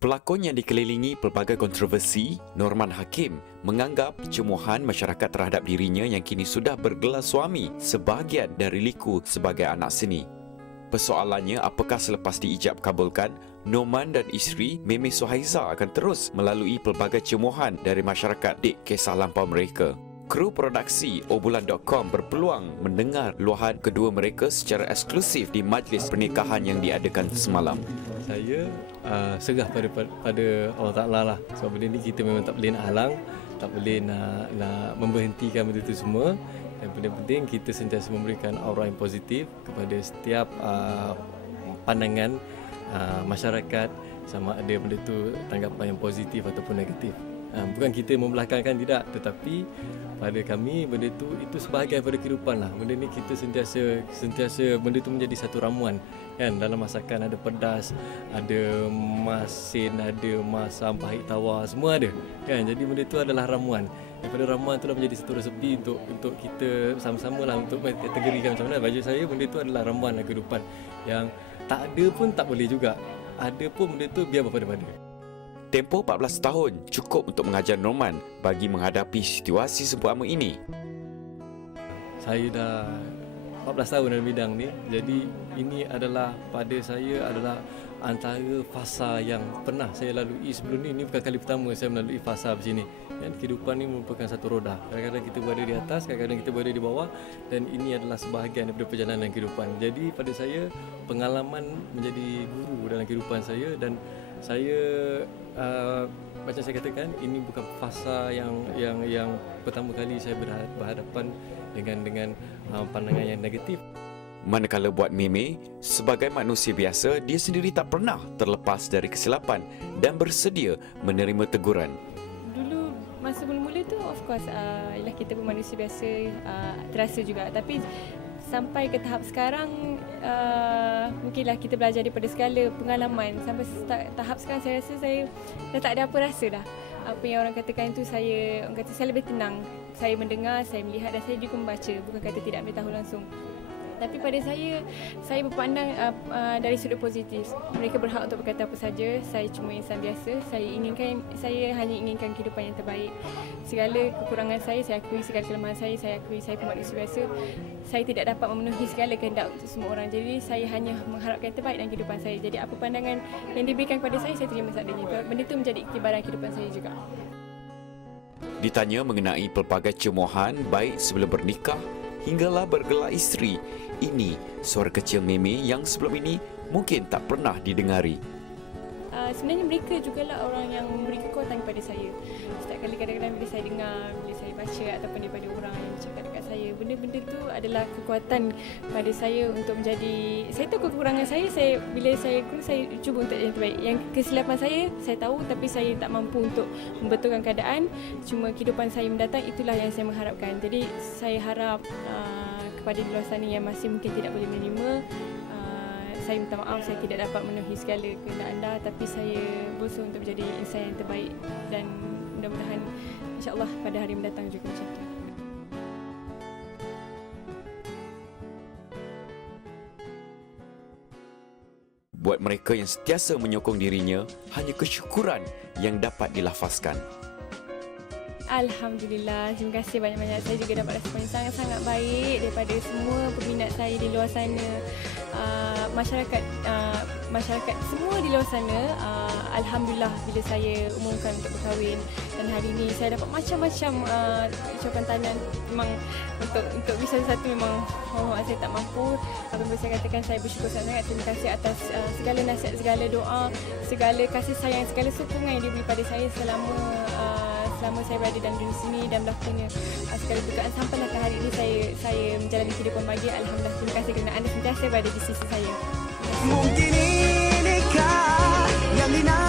Pelakon yang dikelilingi pelbagai kontroversi, Norman Hakim menganggap cemuhan masyarakat terhadap dirinya yang kini sudah bergelar suami sebahagian dari liku sebagai anak seni. Persoalannya apakah selepas diijab kabulkan, Norman dan isteri Meme Suhaiza akan terus melalui pelbagai cemuhan dari masyarakat di kisah lampau mereka. Kru produksi Obulan.com berpeluang mendengar luahan kedua mereka secara eksklusif di majlis pernikahan yang diadakan semalam. Saya uh, serah pada, pada Allah Ta'ala lah. Sebab benda ni kita memang tak boleh nak halang, tak boleh nak, nak memberhentikan benda itu semua. Dan benda penting kita sentiasa memberikan aura yang positif kepada setiap uh, pandangan uh, masyarakat sama ada benda itu tanggapan yang positif ataupun negatif. Uh, bukan kita membelakangkan tidak. Tetapi pada kami benda itu itu sebahagian pada kehidupan lah. Benda ni kita sentiasa sentiasa benda itu menjadi satu ramuan kan? Dalam masakan ada pedas ada masin ada masam pahit tawar semua ada kan? Jadi benda itu adalah ramuan. Daripada ramuan itulah menjadi satu resepi untuk untuk kita sama-sama lah untuk kategorikan macam mana. Bagi saya benda itu adalah ramuan kehidupan yang tak ada pun tak boleh juga. Ada pun benda itu biar berpada-pada Tempoh 14 tahun cukup untuk mengajar Norman bagi menghadapi situasi seumpama ini. Saya dah 14 tahun dalam bidang ni. Jadi ini adalah pada saya adalah antara fasa yang pernah saya lalui sebelum ni. Ini bukan kali pertama saya melalui fasa macam ni. Dan kehidupan ni merupakan satu roda. Kadang-kadang kita berada di atas, kadang-kadang kita berada di bawah dan ini adalah sebahagian daripada perjalanan kehidupan. Jadi pada saya pengalaman menjadi guru dalam kehidupan saya dan saya uh, macam saya katakan ini bukan fasa yang yang yang pertama kali saya berhadapan dengan dengan uh, pandangan yang negatif. Manakala buat meme, sebagai manusia biasa, dia sendiri tak pernah terlepas dari kesilapan dan bersedia menerima teguran. Dulu masa mula-mula tu of course uh, ialah kita pun manusia biasa uh, terasa juga tapi sampai ke tahap sekarang uh, mungkinlah kita belajar daripada segala pengalaman. Sampai tahap sekarang saya rasa saya dah tak ada apa rasa dah. Apa yang orang katakan itu saya orang kata saya lebih tenang. Saya mendengar saya melihat dan saya juga membaca. Bukan kata tidak ambil tahu langsung tapi pada saya saya berpandang uh, uh, dari sudut positif. Mereka berhak untuk berkata apa saja. Saya cuma insan biasa. Saya inginkan saya hanya inginkan kehidupan yang terbaik. Segala kekurangan saya saya akui. Segala kelemahan saya saya akui. Saya pun manusia biasa. Saya tidak dapat memenuhi segala kehendak untuk semua orang. Jadi saya hanya mengharapkan yang terbaik dalam kehidupan saya. Jadi apa pandangan yang diberikan kepada saya saya terima seadanya. Benda itu menjadi iktibaran kehidupan saya juga. Ditanya mengenai pelbagai cemohan baik sebelum bernikah hinggalah bergelar isteri ini suara kecil Meme yang sebelum ini mungkin tak pernah didengari. Uh, sebenarnya mereka juga lah orang yang memberi kekuatan kepada saya. Setiap kali kadang-kadang bila saya dengar, bila saya baca ataupun daripada benda-benda tu adalah kekuatan pada saya untuk menjadi saya tahu kekurangan saya, saya bila saya saya cuba untuk yang terbaik. Yang kesilapan saya, saya tahu tapi saya tak mampu untuk membetulkan keadaan. Cuma kehidupan saya mendatang itulah yang saya mengharapkan. Jadi saya harap uh, kepada di luar sana yang masih mungkin tidak boleh menerima uh, saya minta maaf saya tidak dapat memenuhi segala kehendak anda tapi saya berusaha untuk menjadi insan yang terbaik dan mudah-mudahan insyaAllah pada hari mendatang juga macam itu Buat mereka yang sentiasa menyokong dirinya, hanya kesyukuran yang dapat dilafazkan. Alhamdulillah, terima kasih banyak-banyak. Saya juga dapat respon yang sangat-sangat baik daripada semua peminat saya di luar sana. Uh, masyarakat uh, masyarakat semua di luar sana uh, Alhamdulillah bila saya umumkan untuk berkahwin dan hari ini saya dapat macam-macam uh, ucapan tangan. Memang untuk untuk bisa satu memang oh, saya tak mampu. Apa yang saya katakan saya bersyukur sangat. Terima kasih atas uh, segala nasihat segala doa segala kasih sayang segala sokongan yang diberi pada saya selama uh, selama saya berada dalam dunia sini dan berlakunya. Uh, segala dugaan sampailah ke hari ini saya saya menjalani kehidupan bahagia. Alhamdulillah terima kasih kerana anda sentiasa berada di sisi saya. Mungkin inikah yang dinanti